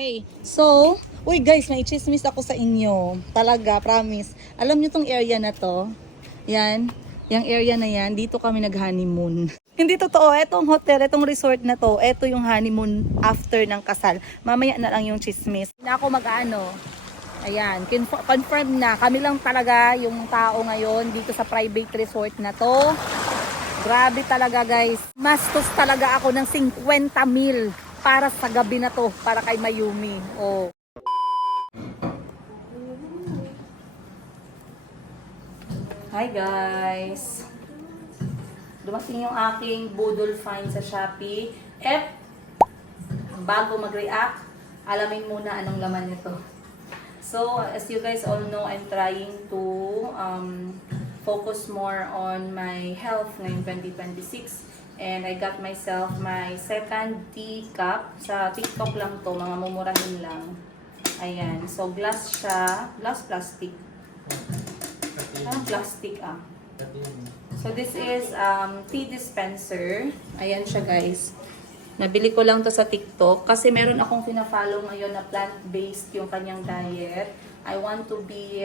Okay. So, uy guys, may chismis ako sa inyo. Talaga, promise. Alam niyo tong area na to? Yan. Yung area na yan, dito kami nag-honeymoon. Hindi totoo. Etong hotel, etong resort na to, eto yung honeymoon after ng kasal. Mamaya na lang yung chismis. Na ako mag-ano. Ayan, confirm na. Kami lang talaga yung tao ngayon dito sa private resort na to. Grabe talaga guys. Mastos talaga ako ng 50 mil para sa gabi na to, para kay Mayumi. Oh. Hi guys. Dumating yung aking Budol find sa Shopee. Bago mag-react, alamin muna anong laman nito. So, as you guys all know, I'm trying to focus more on my health ngayong 2026. And I got myself my second tea cup. Sa TikTok lang to, mga mumurahin lang. Ayan. So, glass siya. Glass plastic. Parang plastic ah. So, this is tea dispenser. Ayan siya guys. Nabili ko lang to sa TikTok kasi meron akong fina-follow ngayon na plant-based yung kanyang diet. I want to be,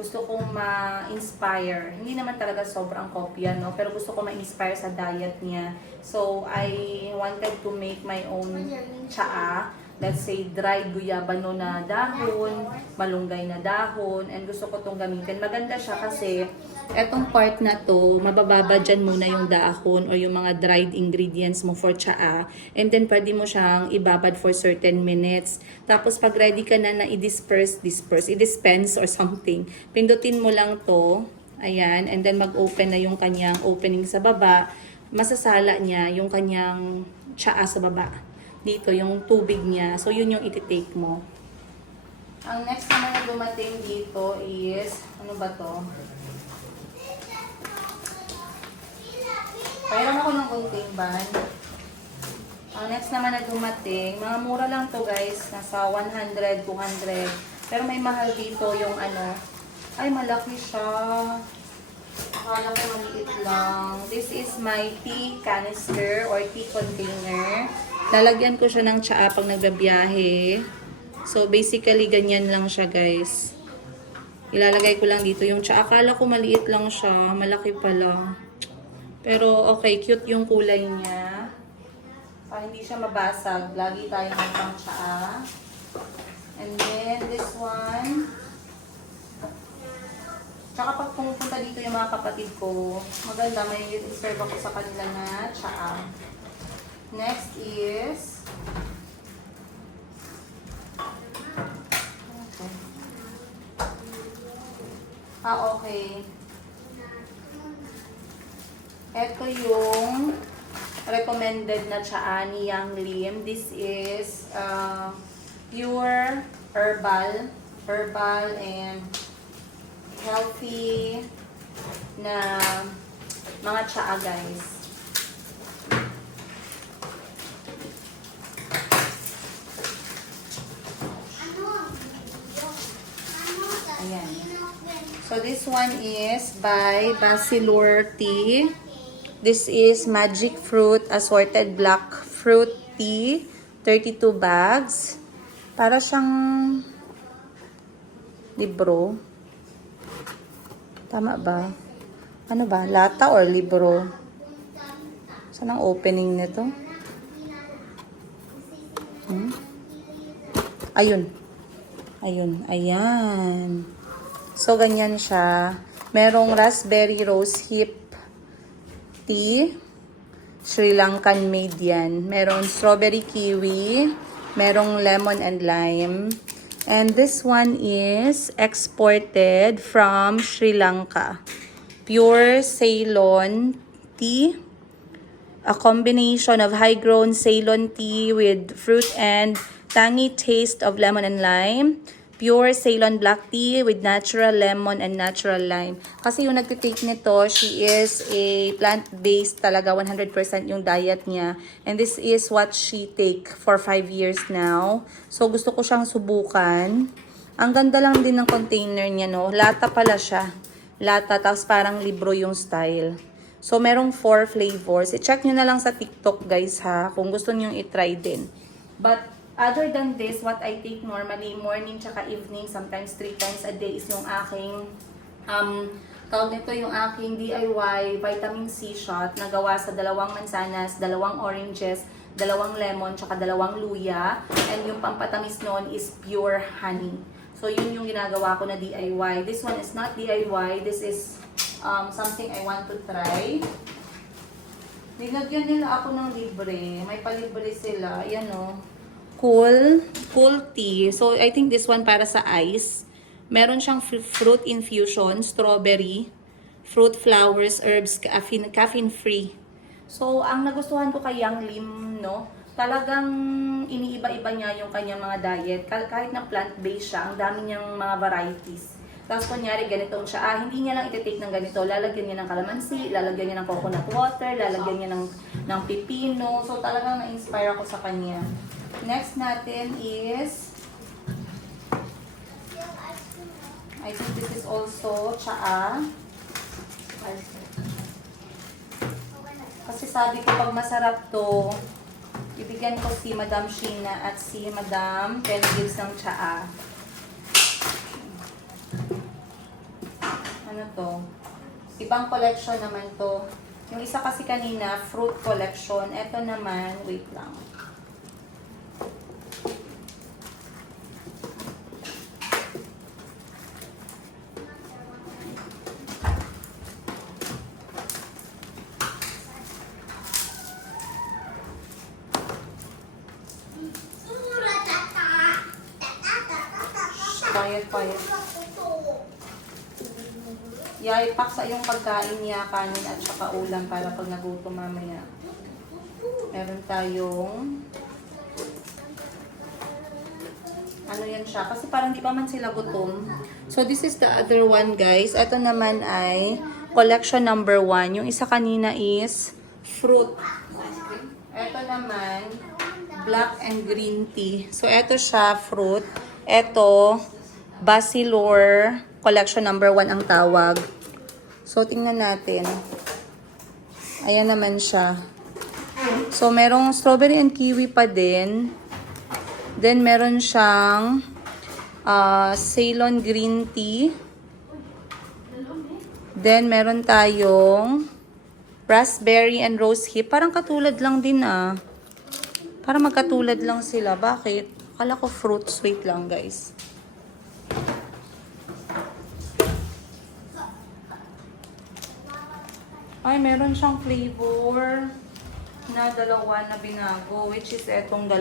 gusto kong ma-inspire. Hindi naman talaga sobrang kopya, no? Pero gusto ko ma-inspire sa diet niya. So, I wanted to make my own tsaa. Let's say, dried guyabano na dahon, malunggay na dahon, and gusto ko itong gamitin. Maganda siya kasi etong part na to, mabababa dyan muna yung dahon or yung mga dried ingredients mo for tsaa. And then, pwede mo siyang ibabad for certain minutes. Tapos, pag ready ka na i-dispense or something, pindutin mo lang to. Ayan. And then, mag-open na yung kanyang opening sa baba. Masasala niya yung kanyang tsaa sa baba. Dito, yung tubig niya. So, yun yung iti-take mo. Ang next naman na dumating dito is, ano ba to? Pairam ako ng kunting ban. Ang next naman na dumating, mga mura lang to guys. Nasa 100, 200. Pero may mahal dito yung ano. Ay, malaki siya. Akala ko maliit lang. This is my tea canister or tea container. Lalagyan ko siya ng tsaa pag nagbabiyahe. So, basically, ganyan lang siya, guys. Ilalagay ko lang dito yung tsaa. Akala ko maliit lang siya. Malaki pala. Pero, okay. Cute yung kulay niya. Para hindi siya mabasag. Lagi tayo ng pang tsaa. And then, this one. Tsaka pag pumupunta dito yung mga kapatid ko, maganda. May serve ako sa kanila na tsaa. Next is okay. Ito yung recommended na tsaa ni Yang Lim. This is pure herbal and healthy na mga tsaa guys. Ayan. So, this one is by Basilur Tea. This is Magic Fruit Assorted Black Fruit Tea. 32 bags. Para siyang libro. Tama ba? Ano ba? Lata or libro? Saan ang opening nito? Ayun. Ayun, ayan. So, ganyan siya. Merong raspberry rose hip tea. Sri Lankan made yan. Merong strawberry kiwi. Merong lemon and lime. And this one is exported from Sri Lanka. Pure Ceylon tea. A combination of high-grown Ceylon tea with fruit and tangy taste of lemon and lime. Pure Ceylon black tea with natural lemon and natural lime. Kasi yung nagtitake nito, she is a plant-based talaga, 100% yung diet niya. And this is what she take for 5 years now. So gusto ko siyang subukan. Ang ganda lang din ng container niya, no? Lata pala siya. Lata, tapos parang libro yung style. So merong 4 flavors. I-check nyo na lang sa TikTok guys ha, kung gusto nyo i-try din. But Other than this, what I take normally, morning tsaka evening, sometimes 3 times a day is yung aking, tawag nito yung aking DIY vitamin C shot na gawa sa 2 mansanas, 2 oranges, 2 lemon, tsaka 2 luya. And yung pampatamis noon is pure honey. So, yun yung ginagawa ko na DIY. This one is not DIY. This is something I want to try. Nilagyan nila ako ng libre. May palibre sila. Ayan o. Cool tea. So, I think this one para sa ice. Meron siyang fruit infusion, strawberry, fruit flowers, herbs, caffeine free. So, ang nagustuhan ko kay Yang Lim, no? Talagang iniiba-iba niya yung kanyang mga diet. Kahit na plant-based siya, ang dami niyang mga varieties. Tapos kunyari ganitong siya, hindi niya lang iti-take ng ganito. Lalagyan niya ng calamansi, lalagyan niya ng coconut water, lalagyan niya ng pipino. So talagang na-inspire ako sa kanya. Next natin is, I think this is also tsaa. Kasi sabi ko pag masarap to, bibigyan ko si Madam Sheena at si Madam Pengives ng tsaa. Ano to? Ibang collection naman to. Yung isa kasi kanina, fruit collection. Ito naman, wait lang. Quiet. Ipack sa yung pagkain niya, kanin at saka ulam para pag nagutom mamaya. Meron tayong ano yan siya, kasi parang di pa man sila gutom. So this is the other one, guys. Ito naman ay collection number 1. Yung isa kanina is fruit. Ito naman black and green tea. So ito siya, fruit. Ito Basilor collection number 1 ang tawag. So, tingnan natin. Ayan naman siya. So, merong strawberry and kiwi pa din. Then, meron siyang Ceylon green tea. Then, meron tayong raspberry and rose hip. Parang katulad lang din ah. Parang magkatulad lang sila. Bakit? Akala ko fruit sweet lang, guys. Ay, meron siyang flavor na 2 na binago, which is etong 2.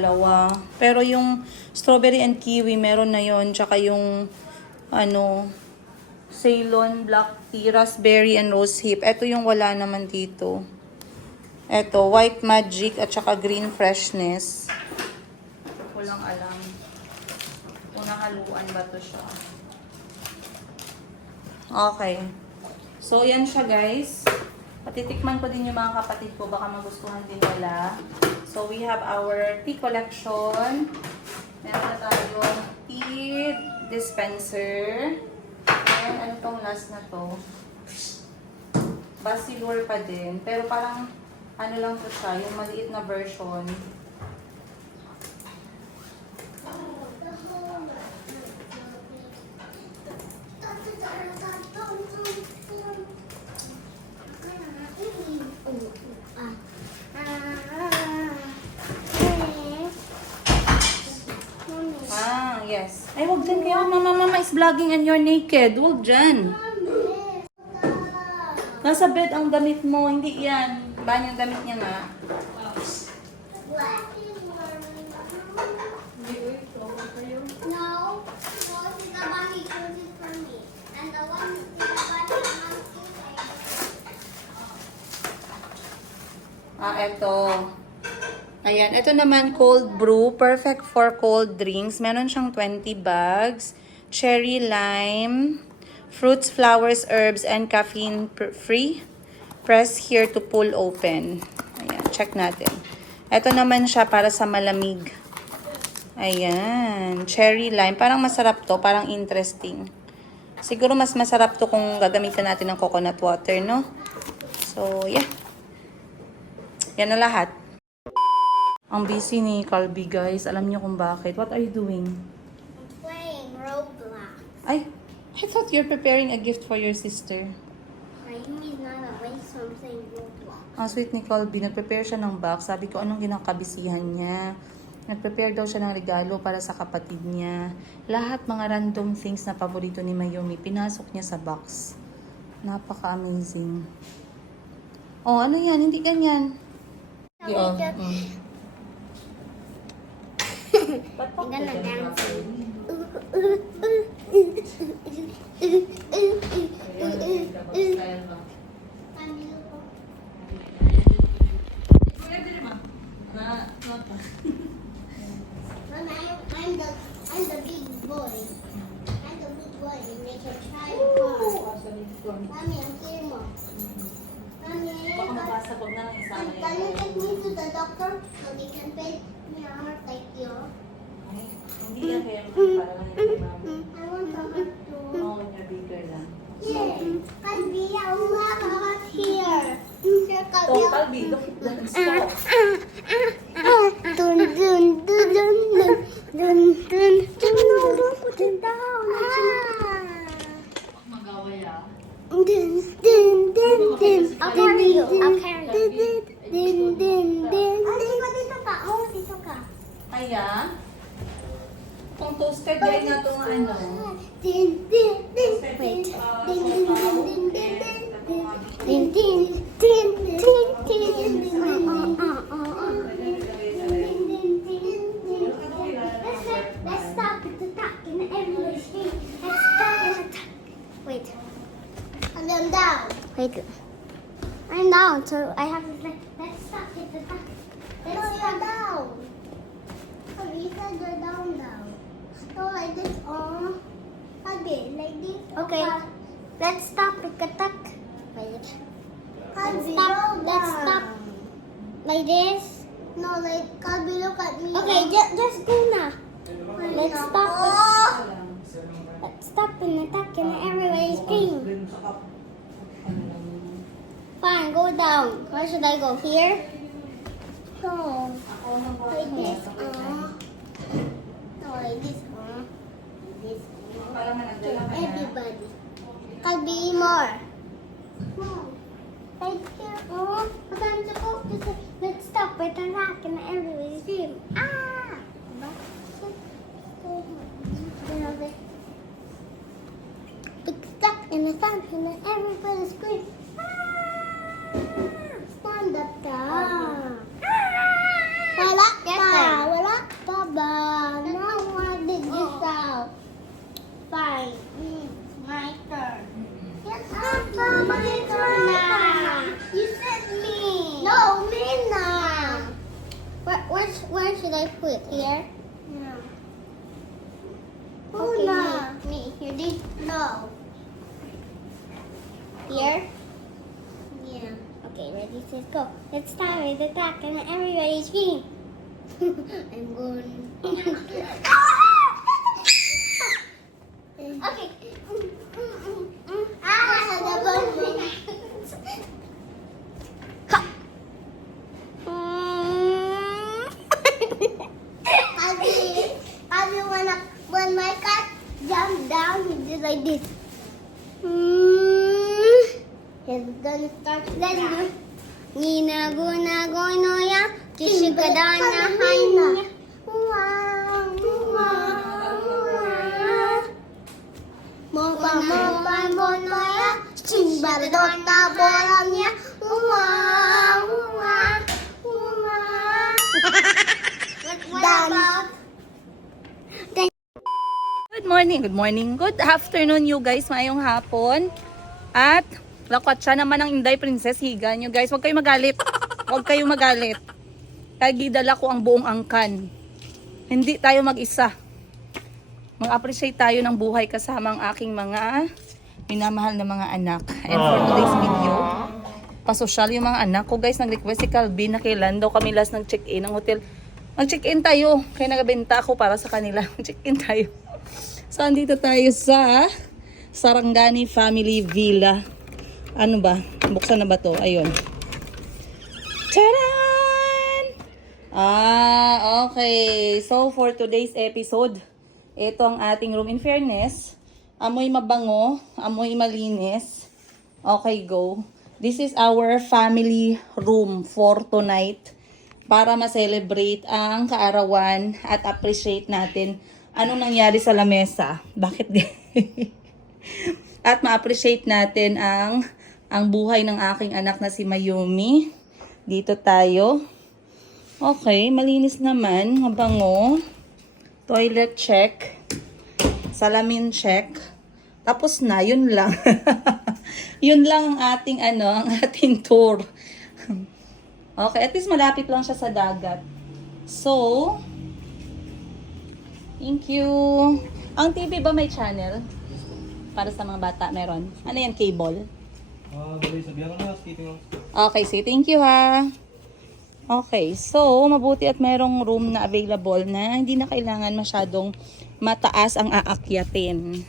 Pero yung strawberry and kiwi, meron na yon. Tsaka yung, Ceylon black tea, raspberry and rose hip. Ito yung wala naman dito. Ito, white magic at saka green freshness. Walang alam kung nakaluan ba to siya. Okay. So, yan siya, guys. Patitikman ko din yung mga kapatid ko. Baka magustuhan din nila. So, we have our tea collection. Meron na tayong tea dispenser. And ano tong last na to? Basilor pa din. Pero parang, ano lang to siya, yung maliit na version. Yes. Ay, wag dyan kayo. Mama is vlogging and you're naked. Wag dyan. Nasa bed ang damit mo. Hindi yan. Ba yung damit niya nga? No. The bunny chose it for me. And the one the bunny Eto. Ayan, ito naman cold brew, perfect for cold drinks. Meron siyang 20 bags. Cherry lime, fruits, flowers, herbs, and caffeine free. Press here to pull open. Ayan, check natin. Ito naman siya para sa malamig. Ayan, cherry lime. Parang masarap to, parang interesting. Siguro mas masarap to kung gagamitan natin ng coconut water, no? So, yeah. Yan na lahat. Ang busy ni Calby, guys. Alam niyo kung bakit. What are you doing? I'm playing Roblox. Ay, I thought you're preparing a gift for your sister. He's not away, so I'm playing Roblox. Ang sweet ni Calby, nag-prepare siya ng box. Sabi ko, anong ginakabisihan niya? Nag-prepare daw siya ng regalo para sa kapatid niya. Lahat mga random things na paborito ni Mayumi, pinasok niya sa box. Napaka-amazing. Oh, ano yan? Hindi ganyan. I'm gonna dance. I'm the big boy. I'm the big boy and they can try Mommy, I'm here, Mom. Mommy, can you take me to the doctor so they can pay me a heart like you? Hindi yan kaya para lang yung I want a heart too. Oo, niya bigger lang. Yeah. Calby, I want a heart here. Here, Calby. So, Calby, look at the stop. Dun dun dun dun dun dun dun dun. Don't put it down. Dun dun dun dun. I'll carry you. I'll carry you. Dun dun dun. Dito ka. Oh, dito ka. Kaya, kung toasted yan nga itong ano. Dun dun dun. Wait. Dun dun dun dun dun dun. Dun dun dun dun dun dun. Let's stop it attacking every street. Let's stop it attack. Wait. And then down. Wait. I'm down, so I have to like, let's stop it attack. Let's stop down. Oh, you said you're down now. So like this, okay, like this. Okay. Let's stop it attack. Wait. Let's stop. Like this. No, like, Calby, look at me. Okay, just go now. Let's stop it. Let's stop and attack and everybody scream. Fine, go down. Where should I go? Here? No. Like this. No, like this. This. Everybody. Calby, more. Right here. But I'm supposed to say, let's stop it and attack and everybody scream. Ah! It's stuck in the sun and then everybody screams. Ah! Stand up down. Wala pa. Wala pa ba? Now I did this out. Fine. My turn. Yes, my turn now. You said me. No, me now. Where should I put? Here? No. Okay, me. Here, this? No. Here? Yeah. Okay, ready, set, go. Let's start with the attack and everybody scream. I'm going. Okay. When my cat jumped down, he did like this. He's gonna start. Let's do. Nina guna gonoya, kishigadana haina. Mopa mopa gonoya, chimbaradona boramya. Done. Good morning, good afternoon you guys, mayong hapon. At lakwat siya naman ang Inday Princess Higa nyo guys, huwag kayong magalit. Huwag kayong magalit. Kaya gidala ko ang buong angkan. Hindi tayo mag-isa. Mag-appreciate tayo ng buhay kasama ang aking mga minamahal na mga anak. And for today's video, pasosyal yung mga anak ko guys. Nag-request si Calby na kailan daw kami last ng check-in ng hotel. Mag-check-in tayo. Kaya nagabenta ako para sa kanila. Mag-check-in tayo. So, andito tayo sa Sarangani Family Villa. Ano ba? Buksan na ba to? Ayun. Tadaan! Okay. So, for today's episode, ito ang ating room. In fairness, amoy mabango, amoy malinis. Okay, go. This is our family room for tonight para ma-celebrate ang kaarawan at appreciate natin anong nangyari sa lamesa. Bakit di? At ma-appreciate natin ang buhay ng aking anak na si Mayumi. Dito tayo. Okay, malinis naman, mabango. Toilet check. Salamin check. Tapos na, yun lang. Yun lang ang ating tour. Okay, at least malapit lang siya sa dagat. So, thank you. Ang TV ba may channel? Para sa mga bata, meron. Ano yan, cable? Dali, sabihan ko na, skating lang. Okay, say thank you ha. Okay, so mabuti at merong room na available na hindi na kailangan masyadong mataas ang aakyatin.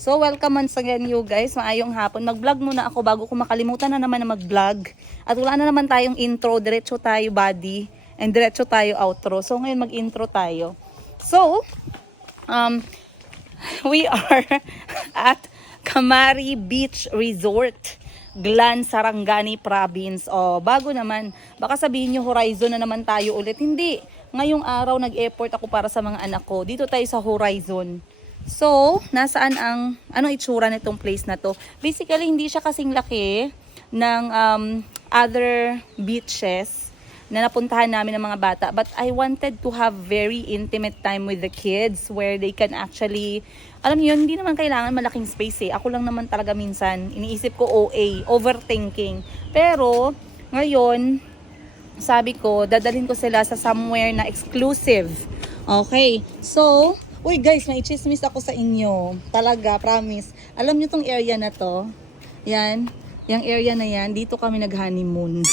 So welcome once again you guys. Maayong hapon. Mag-vlog muna ako bago ko makalimutan na naman na mag-vlog. At wala na naman tayong intro. Diretso tayo body and diretso tayo outro. So ngayon mag-intro tayo. So, we are at Kamari Beach Resort, Glan, Sarangani Province. O, bago naman. Baka sabihin nyo, Horizon na naman tayo ulit. Hindi. Ngayong araw, nag-effort ako para sa mga anak ko. Dito tayo sa Horizon. So, nasaan anong itsura nitong place na to? Basically, hindi siya kasing laki ng other beaches na napuntahan namin ng mga bata. But I wanted to have very intimate time with the kids where they can actually, alam niyo yun, hindi naman kailangan malaking space eh. Ako lang naman talaga minsan, iniisip ko OA, overthinking. Pero, ngayon, sabi ko, dadalhin ko sila sa somewhere na exclusive. Okay, so, uy guys, may chismis ako sa inyo. Talaga, promise. Alam niyo tong area na to? Yan, yung area na yan, dito kami nag-honeymoon.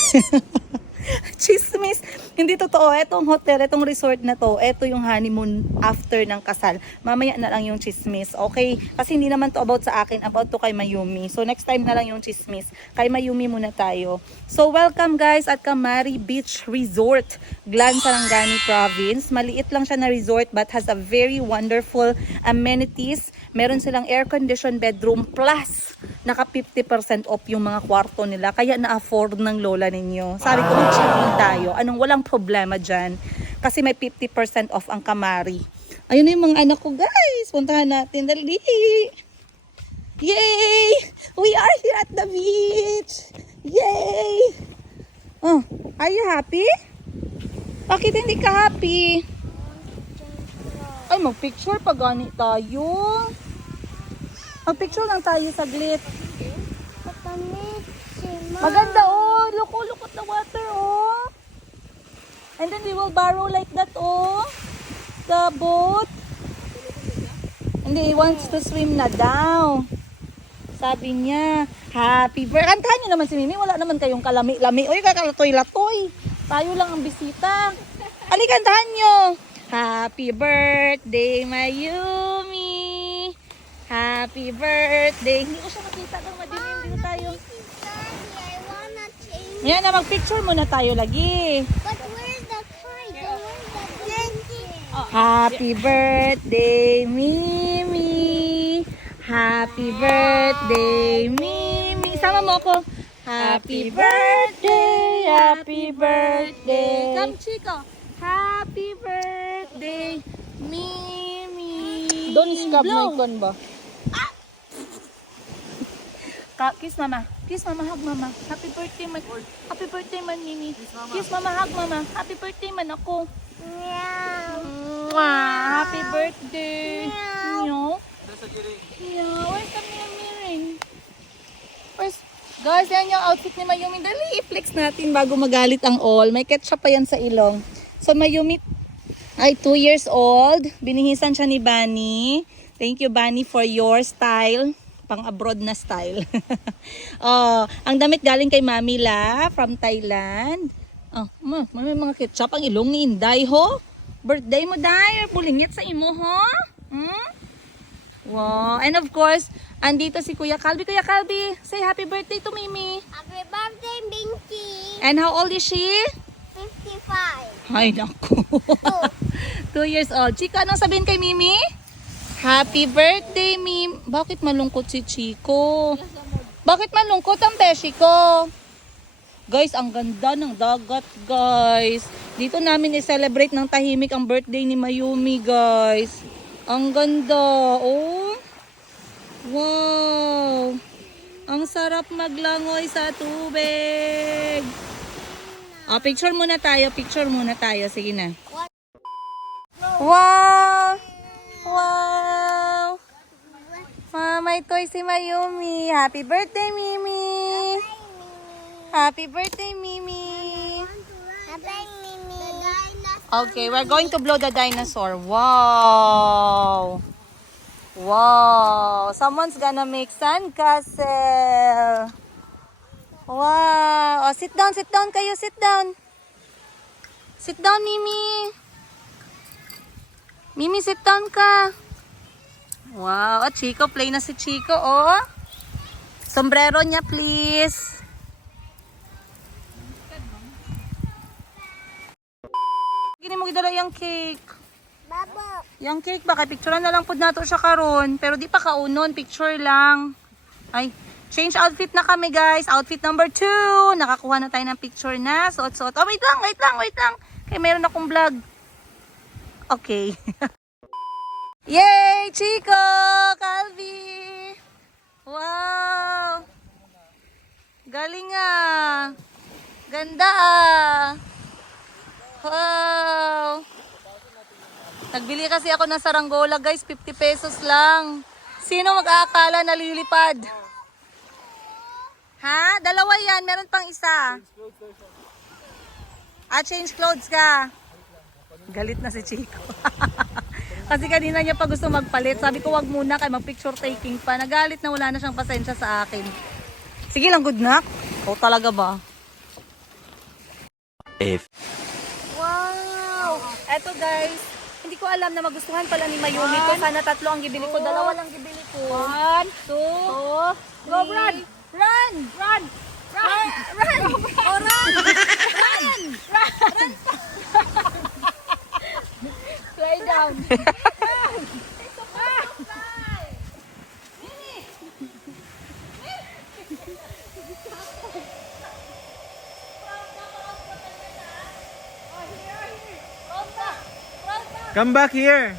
Chismis. Hindi totoo. Etong hotel, etong resort na to, eto yung honeymoon after ng kasal. Mamaya na lang yung chismis. Okay? Kasi hindi naman to about sa akin, about to kay Mayumi. So next time na lang yung chismis. Kay Mayumi muna tayo. So welcome guys at Kamari Beach Resort, Glan, Sarangani Province. Maliit lang siya na resort but has a very wonderful amenities. Meron silang air-conditioned bedroom plus naka 50% off yung mga kwarto nila. Kaya na-afford ng lola ninyo. Sabi ko, mag-check-in tayo. Anong walang problema dyan. Kasi may 50% off ang Kamari. Ayun na yung mga anak ko, guys. Puntahan natin. Dali. Yay! We are here at the beach. Yay! Oh, are you happy? Bakit hindi ka happy? Ay, mag-picture pa gani tayo. Mag-picture lang tayo saglit. Maganda oh. Look at the water oh. And then we will borrow like that oh. The boat. And he wants to swim na daw. Sabi niya, happy birthday. Kantahan niyo naman si Mimi. Wala naman kayong kalami-lami. Uy, kakalatoy-latoy. Tayo lang ang bisita. Ali, kantahan niyo. Happy birthday, Mayumi. Happy birthday. Hindi ko siya makita ng madilim. Dito tayo. Yan na, mag-picture muna tayo lagi. But where's the kite? Where's the Happy birthday, Mimi. Happy birthday, Mimi. Sama mo ako. Happy birthday, happy birthday. Come, Chico. Happy birthday, Mimi. Don't scrub my con ba? Kiss mama. Kiss mama, hug mama. Happy birthday man. Happy birthday man, Mimi. Kiss mama, hug mama. Happy birthday man ako. Meow. Mwah, happy birthday. Meow. Meow. Yeah, where's the mirroring? Where's... Guys, yan yung outfit ni Mayumi. Dali, i-flex natin bago magalit ang all. May ketchup pa yan sa ilong. So, Mayumi ay 2 years old. Binihisan siya ni Bunny. Thank you, Bunny, for your style. Pang-abroad na style. Oh, ang damit galing kay Mami La from Thailand. Oh, may mga ketchup ang ilong ni Inday, ho? Birthday mo, Day. Pulingit sa imo, ho? Hmm? Wow. And of course, andito si Kuya Calby. Kuya Calby, say happy birthday to Mimi. Happy birthday, Binky. And how old is she? 55. Ay, naku. 2 years old. Chico, anong sabihin kay Mimi? Happy birthday, Mimi. Bakit malungkot si Chico? Bakit malungkot ang beshi ko? Guys, ang ganda ng dagat, guys. Dito namin i-celebrate ng tahimik ang birthday ni Mayumi, guys. Ang ganda. Oh. Wow. Ang sarap maglangoy sa tubig. Oh, picture muna tayo. Picture muna tayo. Sige na. Wow. Wow. May toy si Mayumi. Happy birthday, Mimi. Happy birthday, Mimi. Okay, we're going to blow the dinosaur. Wow. Wow. Someone's gonna make sandcastle. Wow. Oh, sit down kayo. Sit down. Sit down, Mimi. Mimi, sit down ka. Wow. Oh, Chico, play na si Chico, oh. Sombrero niya, please. Gini mo gidala yung cake. Babo. Yung cake ba? Kay picturean na lang po nato siya karon. Pero di pa kaunon. Picture lang. Ay, change outfit na kami, guys. Outfit number 2. Nakakuha na tayo ng picture na. Suot-suot. Oh, wait lang. Kaya meron akong vlog. Okay. Yay! Chico! Calvi! Wow! Galing ah! Ganda ah! Wow! Nagbili kasi ako ng saranggola, guys. 50 pesos lang. Sino mag-aakala na lilipad? Ha? Dalawa yan. Meron pang isa. Change clothes ka. Galit na si Chico. Kasi kanina niya pa gusto magpalit. Sabi ko wag muna kay mag-picture taking pa. Nagalit na wala na siyang pasensya sa akin. Sige lang, good knock. O talaga ba? Wow! Eto guys, hindi ko alam na magustuhan pala ni Mayumi ko. Sana 3 ang gibili ko. 2 lang gibili ko. 1, 2, go run! Run! Run! Run! Run! Oh, run! Run! Run! Fly down. Come back here.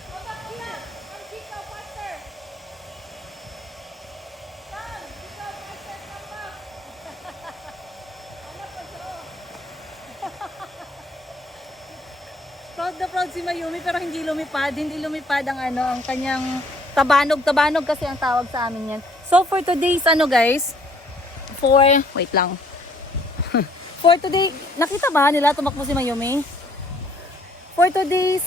Proud na proud si Mayumi pero hindi lumipad. Hindi lumipad ang ang kanyang tabanog. Tabanog kasi ang tawag sa amin yan. So for today's guys, wait lang. For today, nakita ba nila tumakbo si Mayumi? For today's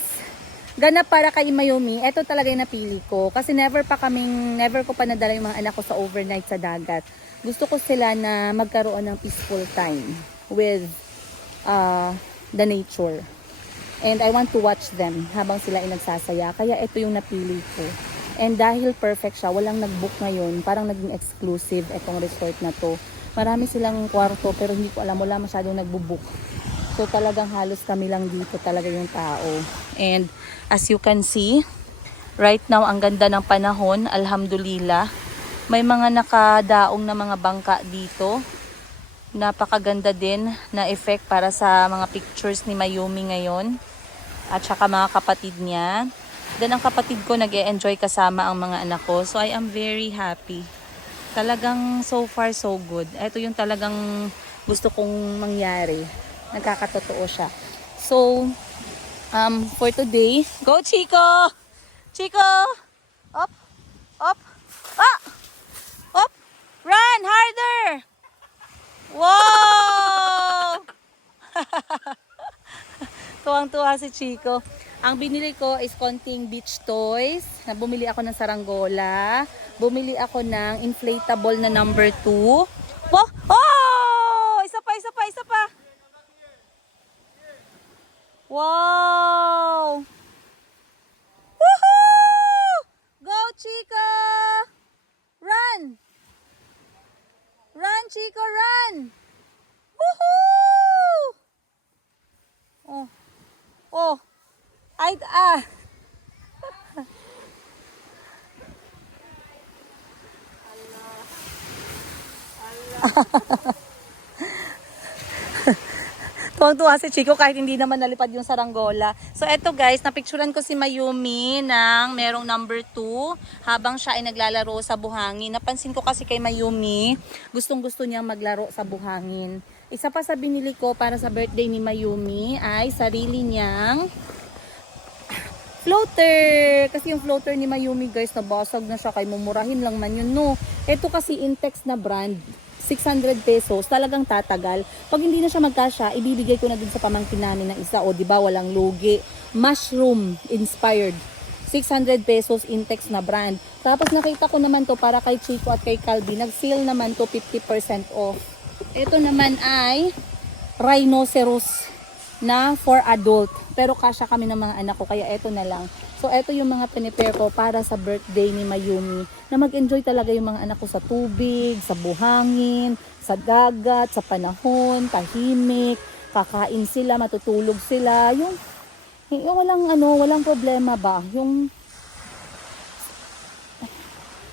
ganap para kay Mayumi, ito talaga yung napili ko. Kasi never ko pa nadala yung mga anak ko sa overnight sa dagat. Gusto ko sila na magkaroon ng peaceful time with the nature. And I want to watch them habang sila ay nagsasaya. Kaya ito yung napili ko. And dahil perfect siya, walang nag-book ngayon. Parang naging exclusive itong resort na to. Marami silang kwarto pero hindi ko alam, wala masyadong nagbo-book. So talagang halos kami lang dito talaga yung tao. And as you can see, right now ang ganda ng panahon, alhamdulillah. May mga nakadaong na mga bangka dito. Napakaganda din na effect para sa mga pictures ni Mayumi ngayon. At saka mga kapatid niya. Then ang kapatid ko nag-e-enjoy kasama ang mga anak ko. So I am very happy. Talagang so far so good. Ito yung talagang gusto kong mangyari. Nagkakatotoo siya. So, for today, go Chico! Chico! Up! Up! Ah! Up! Run! Harder! Wow! Tuwang-tuwa si Chico. Ang binili ko is konting beach toys. Bumili ako ng saranggola. Bumili ako ng inflatable na number 2. Oh! Oh! Isa pa! Wow! Woohoo! Go, Chico! Run! Run, Chico, run! Woohoo! Oh. Tuwang-tuwa si Chico kahit hindi naman nalipad yung saranggola. So eto guys, napicturan ko si Mayumi ng merong number 2 habang siya ay naglalaro sa buhangin. Napansin ko kasi kay Mayumi, gustong-gusto niyang maglaro sa buhangin. Isa pa sa binili ko para sa birthday ni Mayumi ay sarili niyang floater. Kasi yung floater ni Mayumi guys, nabasag na siya. Kay mumurahin lang man yun, no. Ito kasi Intex na brand. 600 pesos, talagang tatagal. Pag hindi na siya magkasya, ibibigay ko na dun sa pamangkin namin na isa. O, di ba walang lugi. Mushroom inspired. 600 pesos Intex na brand. Tapos nakita ko naman to para kay Chico at kay Calby. Nag-sale naman to 50% off. Ito naman ay rhinoceros na for adult. Pero kasya kami ng mga anak ko, kaya ito na lang. So, ito yung mga pinipare ko para sa birthday ni Mayumi. Na mag-enjoy talaga yung mga anak ko sa tubig, sa buhangin, sa dagat, sa panahon, tahimik, kakain sila, matutulog sila. Yung walang problema ba?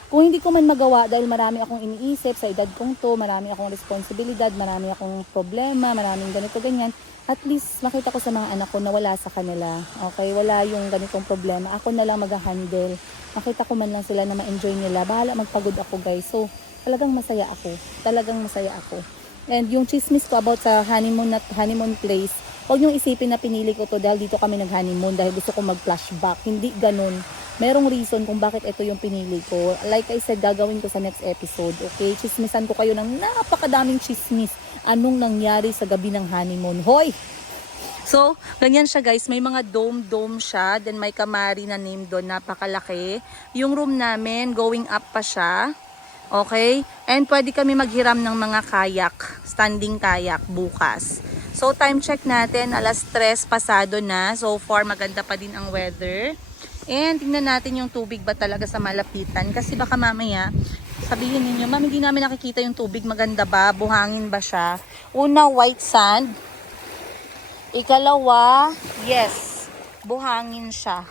Kung hindi ko man magawa dahil marami akong iniisip sa edad kong to, marami akong responsibilidad, marami akong problema, maraming ganito, ganyan, at least makita ko sa mga anak ko na wala sa kanila. Okay, wala yung ganitong problema. Ako na lang mag-handle. Makita ko man lang sila na ma-enjoy nila. Bahala magpagod ako guys. So, talagang masaya ako. Talagang masaya ako. And yung chismis ko about sa honeymoon place, huwag niyong isipin na pinili ko to dahil dito kami nag-honeymoon dahil gusto ko mag-flashback. Hindi ganun. Merong reason kung bakit ito yung pinili ko. Like I said, gagawin ko sa next episode. Okay? Chismisan ko kayo ng napakadaming chismis. Anong nangyari sa gabi ng honeymoon. Hoy! So, ganyan siya guys. May mga dome siya. Then may kamari na name doon. Napakalaki. Yung room namin, going up pa siya. Okay? And pwede kami maghiram ng mga kayak. Standing kayak bukas. So, time check natin. 3:00 pasado na. So far, maganda pa din ang weather. And tingnan natin yung tubig ba talaga sa malapitan. Kasi baka mamaya, sabihin ninyo, ma'am, hindi namin nakikita yung tubig. Maganda ba? Buhangin ba siya? Una, white sand. Ikalawa, yes, buhangin siya.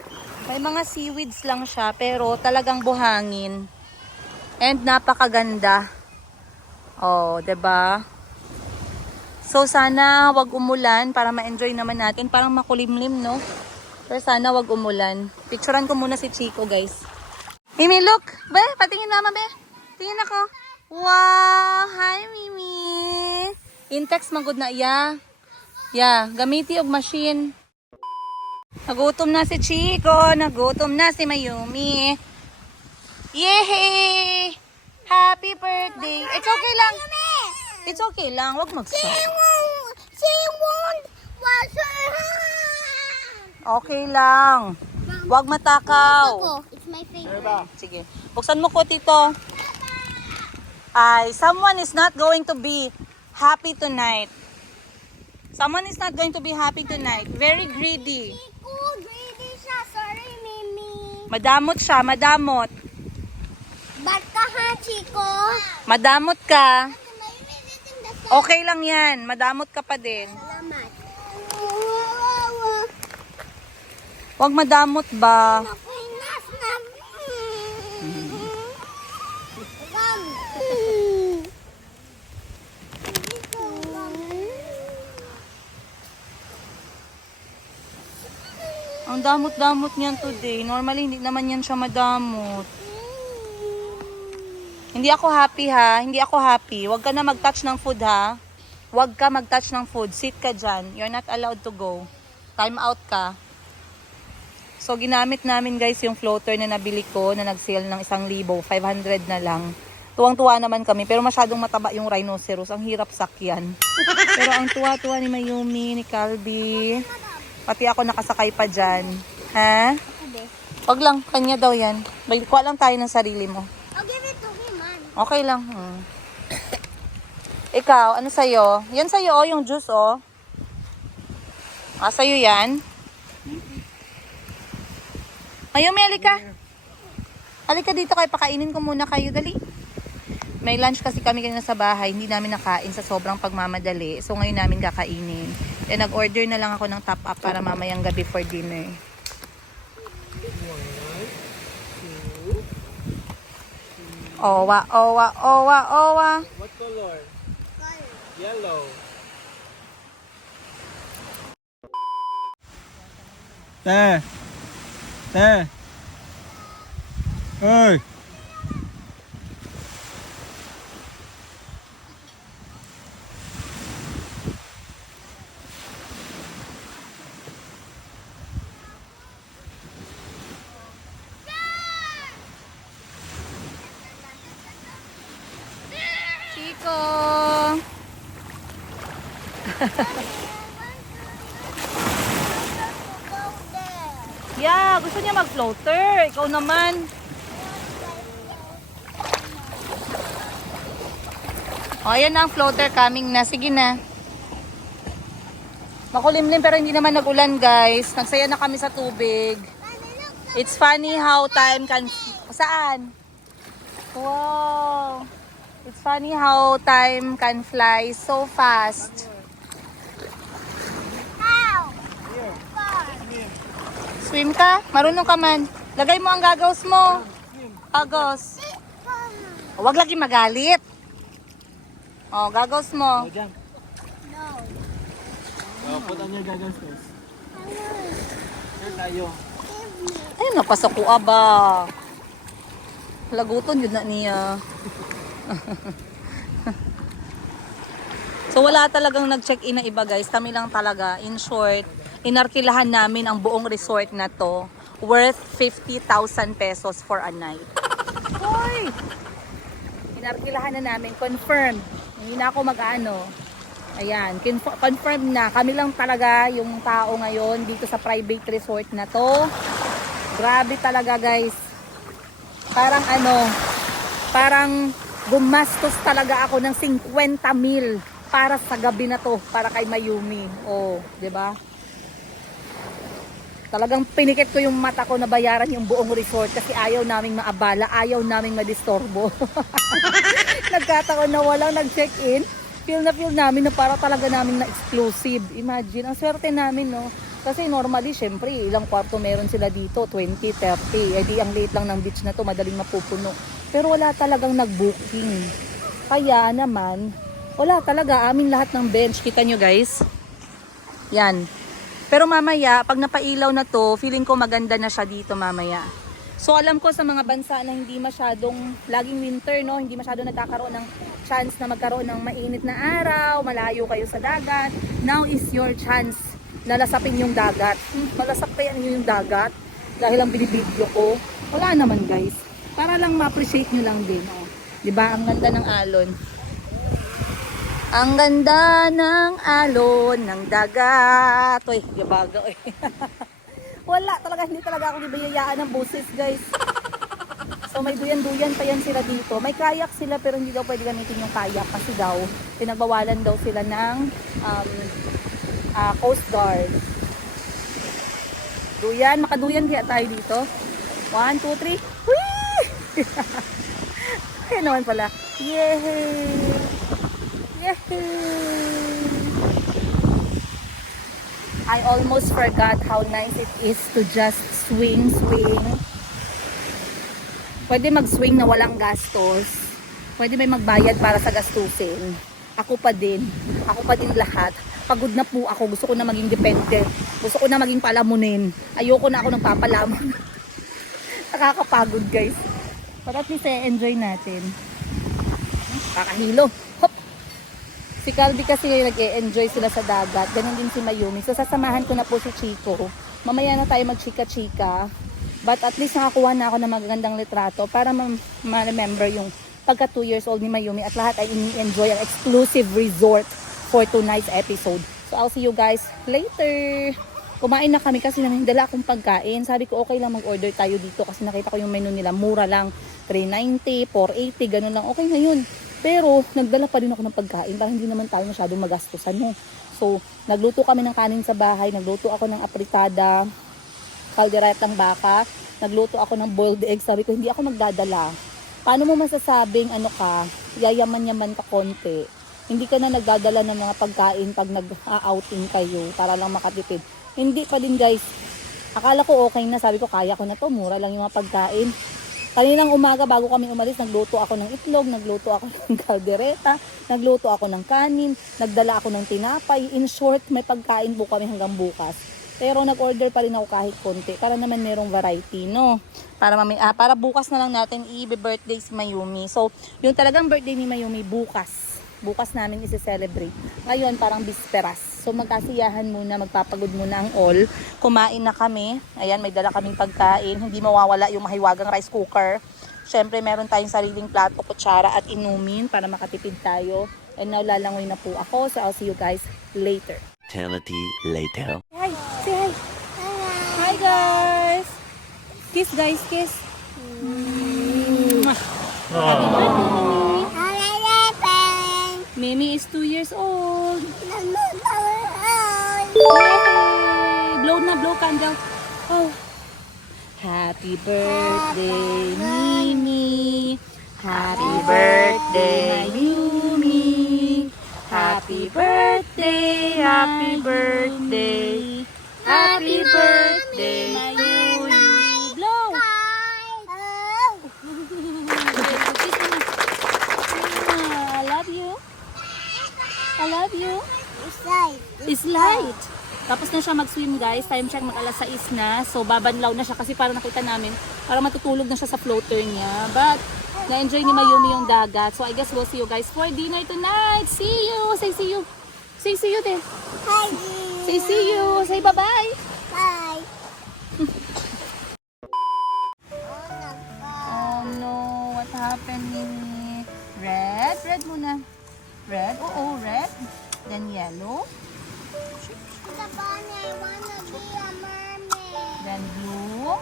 May mga seaweeds lang siya, pero talagang buhangin. And napakaganda. Oh, 'di ba? So sana wag umulan para ma-enjoy naman natin. Parang makulimlim, no? Pero sana wag umulan. Picturean ko muna si Chico, guys. Mimi, look! Be, patingin mama, be. Tingin ako. Wow! Hi, Mimi! Intex, magod na iya. Yeah, gamiti og machine. Nagutom na si Chico. Nagutom na si Mayumi. Yay! Happy birthday! It's okay lang. It's okay lang. Wag mag-stop. She won't wash her hands. Okay lang. Wag matakaw. It's my favorite. Sige. Buksan mo ko, Tito. Ay, someone is not going to be happy tonight. Someone is not going to be happy tonight. Very greedy. Chico, greedy siya. Sorry, Mimi. Madamot siya, madamot. Ba't ka ha, Chico? Madamot ka. May minute in the sun. Okay lang yan. Madamot ka pa din. Salamat. Wag madamot ba? Napinas na. Ang damot-damot niyan today. Normally, hindi naman yan siya madamot. Hindi ako happy ha. Hindi ako happy. Huwag ka na mag-touch ng food ha. Huwag ka mag-touch ng food. Sit ka dyan. You're not allowed to go. Time out ka. So, ginamit namin guys yung floater na nabili ko na nag-sale ng 1,000. 500 na lang. Tuwang-tuwa naman kami. Pero masyadong mataba yung rhinoceros. Ang hirap sakyan. Pero ang tuwa-tuwa ni Mayumi, ni Calby. Pati ako nakasakay pa dyan. Ha? Wag lang. Kanya daw yan. Kuha lang tayo ng sarili mo. I'll give it to him, man. Okay lang. Ikaw, ano sa'yo? Yan sa'yo, oh, yung juice, oh. Ah, sa'yo yan? Mayumi, halika. Halika dito kayo. Pakainin ko muna kayo. Dali. May lunch kasi kami kanina sa bahay. Hindi namin nakain sa sobrang pagmamadali. So, ngayon namin kakainin. Then, nag-order na lang ako ng top up para mamayang gabi for dinner. Owa, owa, owa, owa. What color? Yellow. Te. Te. Ơi. Chico! Yeah, gusto niya mag-floater. Ikaw naman. O, ayan na ang floater coming na. Sige na. Makulimlim pero hindi naman nag-ulan, guys. Nagsaya na kami sa tubig. It's funny how time can... Saan? Wow! It's funny how time can fly so fast. Swim ka? Marunong ka man. Lagay mo ang gagaws mo. Gagaws. Huwag lagi magalit. Oh, gagaws mo. Diyan. Oh, put on your goggles first. Here tayo. Ayun, napasok ko ba. Laguton yun na niya. So wala talagang nag-check-in na iba, guys. Kami lang talaga. In short, inarkilahan namin ang buong resort na to worth 50,000 pesos for a night. Hoy! Inarkilahan na namin. Confirmed. Hindi na ako mag-ano. Ayan. Confirmed na. Kami lang talaga yung tao ngayon dito sa private resort na to. Grabe talaga, guys. Parang parang gumastos talaga ako ng 50,000 para sa gabi na to, para kay Mayumi. Oh, 'di ba? Talagang pinikit ko yung mata ko na bayaran yung buong resort kasi ayaw naming maabala, ayaw naming madistorbo. Nagkataon na walang nag-check-in. Feel namin na para talaga namin na exclusive. Imagine, ang swerte namin, no? Kasi normally, syempre, ilang kwarto meron sila dito, 20, 30. Eh di ang late lang ng beach na to, madaling mapupuno. Pero wala talagang nag-booking. Kaya naman, wala talaga, amin lahat ng bench. Kita nyo, guys? Yan. Pero mamaya, pag napailaw na to, feeling ko maganda na siya dito mamaya. So alam ko sa mga bansa na hindi masyadong laging winter, no, hindi masyadong nagkakaroon ng chance na magkaroon ng mainit na araw, malayo kayo sa dagat. Now is your chance na lasapin yung dagat. Malasap pa yan yung dagat dahil ang binibidyo ko. Wala naman, guys. Para lang ma-appreciate nyo lang din. Oh. 'Di ba? Ang ganda ng alon. Ang ganda ng alon ng dagat. Uy, gabaga. Uy. Wala talaga, hindi talaga ako gibayayaan ng boses, guys. So may duyan-duyan pa yan sila dito. May kayak sila pero hindi daw pwede gamitin yung kayak kasi daw pinagbawalan daw sila ng Coast Guard. Duyan, makaduyan kaya tayo dito. 1, 2, 3. Whee! Kaya naman pala. Yay! Yay! I almost forgot how nice it is to just swing. Pwede mag-swing na walang gastos. Pwede may magbayad para sa gastusin. Ako pa din lahat. Pagod na po ako. Gusto ko na maging dependent. Gusto ko na maging palamunin. Ayoko na ako ng papalamon. Nakakapagod, guys. But at least enjoy natin. Kakahilo. Hop! Si Calvi kasi nag-e-enjoy sila sa dagat. Ganun din si Mayumi. So sasamahan ko na po si Chico. Mamaya na tayo mag-chika-chika. But at least nakakuha na ako ng magagandang litrato para ma-remember yung pagka 2 years old ni Mayumi at lahat ay ini-enjoy ang exclusive resort for tonight's episode. So I'll see you guys later. Kumain na kami kasi dala akong pagkain. Sabi ko okay lang mag-order tayo dito kasi nakita ko yung menu nila. Mura lang. 390, 480, ganun lang. Okay na yun. Pero nagdala pa rin ako ng pagkain para hindi naman tayo masyadong magastusan. No? So nagluto kami ng kanin sa bahay. Nagluto ako ng apritada, kalderetang baka. Nagluto ako ng boiled egg. Sabi ko hindi ako magdadala. Paano mo masasabing yayaman-yaman ka konti? Hindi ka na nagdadala ng mga pagkain pag nag-outing kayo para lang makatipid. Hindi pa din, guys. Akala ko okay na. Sabi ko kaya ko na to. Mura lang yung mga pagkain. Kaninang umaga bago kami umalis, nagluto ako ng itlog, nagluto ako ng kaldereta, nagluto ako ng kanin, nagdala ako ng tinapay. In short, may pagkain po kami hanggang bukas. Pero nag-order pa rin ako kahit konti para naman merong variety, no? Para bukas na lang natin i-birthday si Mayumi. So, yung talagang birthday ni Mayumi bukas. Bukas namin isi-celebrate. Ngayon, parang bisperas. So, magkasiyahan muna, magpapagod muna ang all. Kumain na kami. Ayan, may dala kaming pagkain. Hindi mawawala yung mahiwagang rice cooker. Siyempre, meron tayong sariling plato, kutsara at inumin para makatipid tayo. And now, lalangoy na po ako. So, I'll see you guys later. Eternity later. Hi! Say hi! Hi, guys! Kiss, guys, kiss! Happy birthday! Mimi is 2 years old. Yay! Blow na, blow candle. Oh. Happy birthday, Mimi. Happy birthday, Mayumi. Happy birthday, happy birthday. Happy birthday, Mayumi. Blow. I love you. I love you. It's light. Tapos na siya mag-swim, guys. Time check, mag-alas 6 na. So, babanlaw na siya kasi para nakita namin, para matutulog na siya sa floater niya. But, na-enjoy ni Mayumi yung dagat. So, I guess we'll see you guys for dinner tonight. See you! Say see you! Say see you din. Hi. Say see you! Say bye-bye! Bye. Oh no, what happened, Mimi? Red? Red muna. Red? Oo, red. Then yellow. The bunny, I wanna be a mermaid. Then blue. I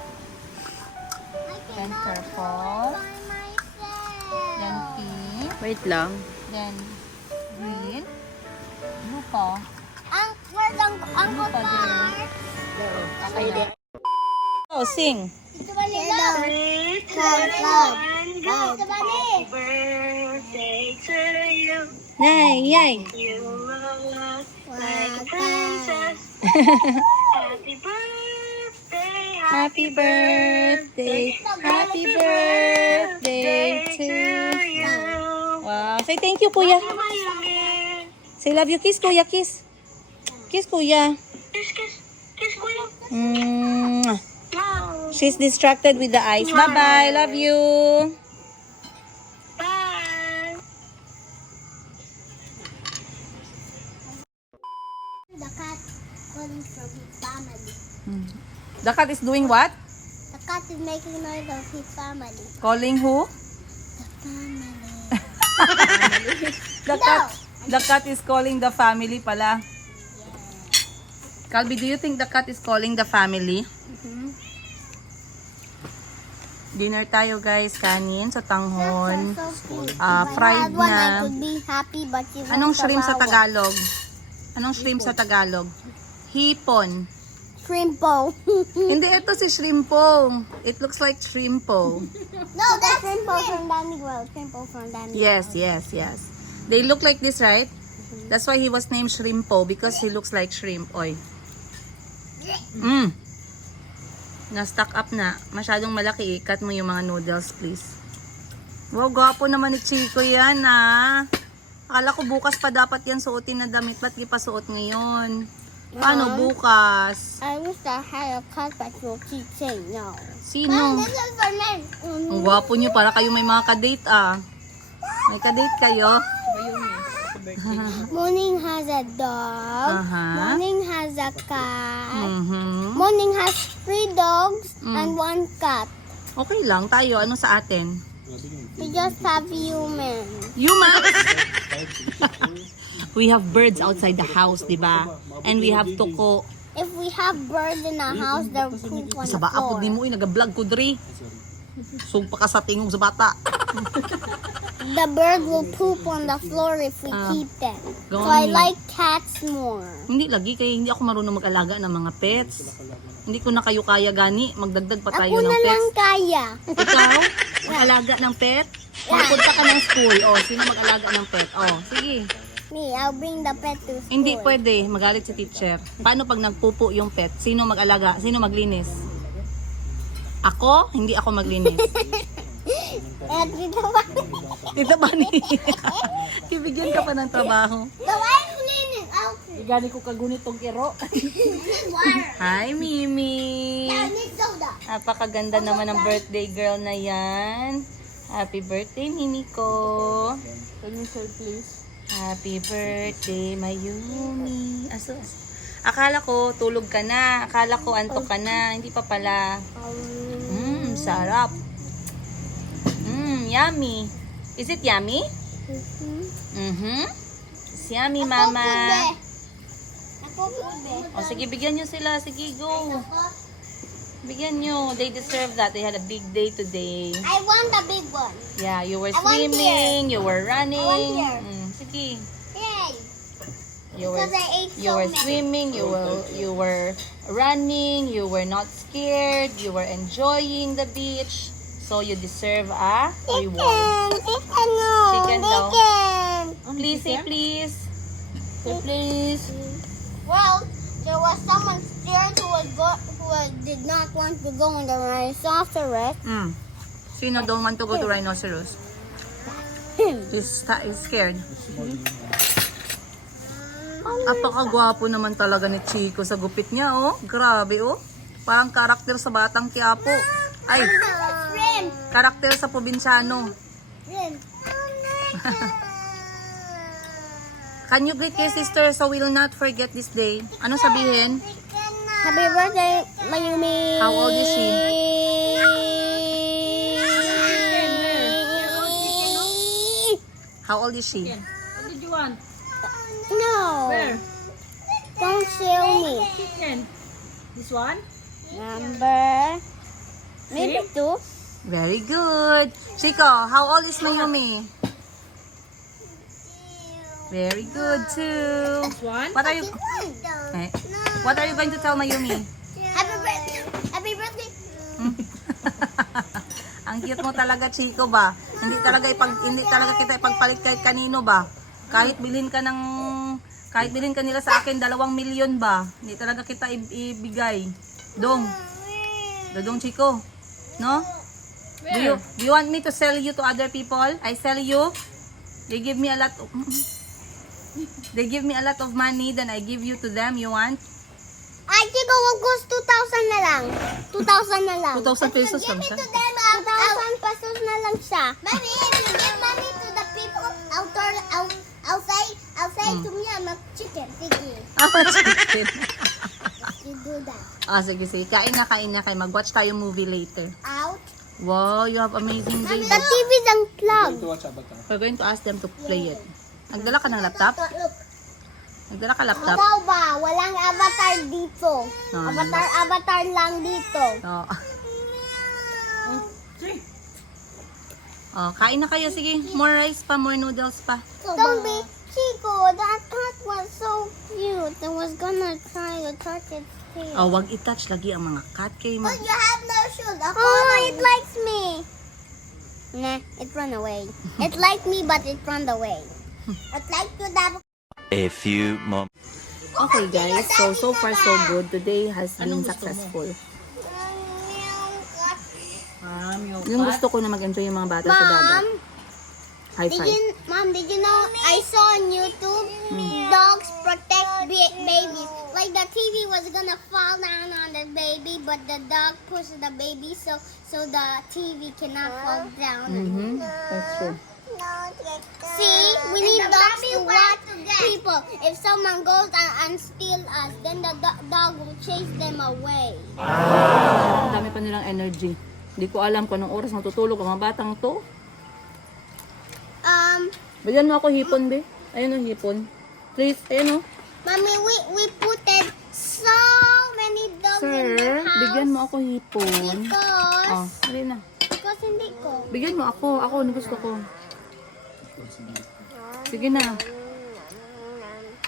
Then cannot purple. by myself. Then pink. Wait lang. Then green. Blue pa. Where's Uncle pa din. Mark? Okay na. Oh, sing. Ito ba nila? Club. Ito ba ni? Yay, yay. Happy birthday. Happy birthday to you. Wow. Say thank you, Kuya. Say love you. Kiss, Kuya. Kiss. Kiss, Kuya. Mwah. She's distracted with the eyes. Bye-bye. Love you. The cat calling from his family. The cat is doing what? The cat is making noise of his family. Calling who? The family. The cat is calling the family pala. Calby, do you think the cat is calling the family? Dinner tayo, guys. Kanin sa tanghon. Fried If I had one, I na. could be happy, but you Anong won't shrimp sa allow it. Tagalog? Anong shrimp sa Tagalog? Hipon. Shrimpo. Hindi, ito si shrimpo. It looks like shrimpo. No, that's Shrimpo from Danny World. Shrimpo from Danny Yes, yes, yes. They look like this, right? That's why he was named Shrimpo, because he looks like shrimp. Oy. Na-stuck up na. Masyadong malaki. Cut mo yung mga noodles, please. Wow, gwapo naman ni Chico yan, ah. Akala ko bukas pa dapat yan suotin na damit. Ba't di pa suot ngayon? Paano bukas? I wish I had a cat, but you'll keep saying no. Sino? This is for men. Ang gwapo nyo. Para kayo may mga kadate, ah. May kadate kayo? Morning has a dog. Morning has a cat. Morning has 3 dogs and 1 cat. Okay lang. Tayo, ano sa atin? We just have humans. Humans? We have birds outside the house, di ba? And we have tuko. If we have birds in our house, they'll poop on Sa the ba ako floor. di mo nag-vlog ko diri. So pa ka sa tingog sa bata. The bird will poop on the floor if we keep them. So Go I on. like cats more. Hindi lagi kaya hindi ako marunong mag-alaga ng mga pets. Hindi ko na kayo kaya gani. Magdagdag pa tayo Ako ng na lang pets. kaya. Ikaw? Mag-alaga ng pet? Magpunta ka ng school. Oh, sino mag-alaga ng pet? Oh, sige. Me, I'll bring the pet to school. Hindi pwede. Magalit sa teacher. Paano pag nagpupo yung pet? Sino mag-alaga? Sino maglinis? Ako? Hindi ako maglinis. Eh, dito ba? Tita Bani. Ibigyan ka pa ng trabaho. The wife cleaning outfit. Igani ko kagunitong kiro. Water. Hi, Mimi. I need soda. Napakaganda naman ng birthday girl na yan. Happy birthday, Mimi ko. Can you sir please? Happy birthday, Mayumi. Akala ko tulog ka na. Akala ko antok ka na. Hindi pa pala. Sarap. Yummy. Is it yummy? It's yummy, Mama. Ako pwede. O sige, bigyan nyo sila. Sige, go. Bigyan nyo. They deserve that. They had a big day today. I want the big one. Yeah, you were I want swimming. You were running. here. Sige. Yay. You were, Because I ate you so were many. swimming, you were running, you were not scared, you were enjoying the beach. So you deserve a reward. Chicken, no. Chicken daw. Chicken. Please say please. Say please. Well, there was someone scared who did not want to go on the rhinoceros. Sino don't want to go to rhinoceros? He's scared. Apakagwapo naman talaga ni Chico sa gupit niya, oh. Grabe, oh. Parang karakter sa Batang Quiapo. Ay, Shrimp. karakter sa probinsyano. Shrimp. Can you greet your sister so we will not forget this day? Ano sabihin? Happy birthday, Mayumi. How old is she? How old is she? What did you want? No. Where? Don't show me. Chicken. This one? Number. Maybe 2. Very good. Chico, how old is Mayumi? Very good too. This one? What are you eh, What are you going to tell Mayumi? Happy birthday. Happy birthday. Ang cute mo talaga, Chico ba? Hindi talaga kita ipagpalit kahit kanino ba? Kahit bilhin ka nila sa akin 2 milyon ba? Hindi talaga kita ibigay. Dong, Chico. No? Do you want me to sell you to other people? I sell you. They give me a lot of money, then I give you to them. You want? Ay, Chico, wag ko 2,000 na lang. 2,000 na lang. 2,000 pesos Give lang me siya. to them. 2,000 pesos na lang siya. Mommy, if you give money to the people, I'll say to me, I'm a chicken. Sige. Chicken. You do that. Sige. Kain na kayo. Mag-watch tayo movie later. Out. Wow, you have amazing day. The TV's unplugged. To watch Avatar. We're going to ask them to play it. Nagdala ka ng laptop? Look. Nagdala ka laptop? Ikaw ba? Walang avatar dito. No, Avatar lang dito. Oh. Kain na kayo. Sige, more rice pa, more noodles pa. Don't be Chico. That cat was so cute. I was gonna try to touch its tail. Wag i-touch lagi ang mga cat kay mo. But you have no shoes. Oh, it likes me. Nah, it run away. It liked me, but it run away. It liked to that. A few moments. Okay guys, so far so good. Today has been successful. Yung gusto ko na mag-enjoy yung mga bata sa dagat. High five. Mom, did you know I saw on YouTube dogs protect babies. Like the TV was gonna fall down on the baby, but the dog pushed the baby so the TV cannot fall down. That's true. See, we need dogs to watch people. If someone goes and steal us, then the dog will chase them away. Ang dami pa nilang energy. Hindi ko alam kung anong oras matutulog ang mga batang to. Bigyan mo ako hipon, be. Ayun o, hipon. Please, ayun o. Mommy, we put so many dogs in the Sir, house. bigyan mo ako hipon. Because Dali na. hindi ko. Bigyan mo ako. Ako, gusto ko. Sige na.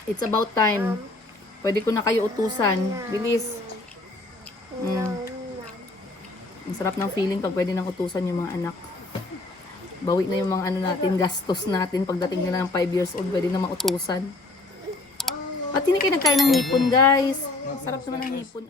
It's about time. Pwede ko na kayo utusan. Bilis. Ang sarap ng feeling pag pwede nang utusan yung mga anak. Bawi na yung mga gastos natin pagdating nila ng 5 years old, pwede na mautusan. At hindi kayo nagkain ng hipon, guys. Sarap naman ng hipon,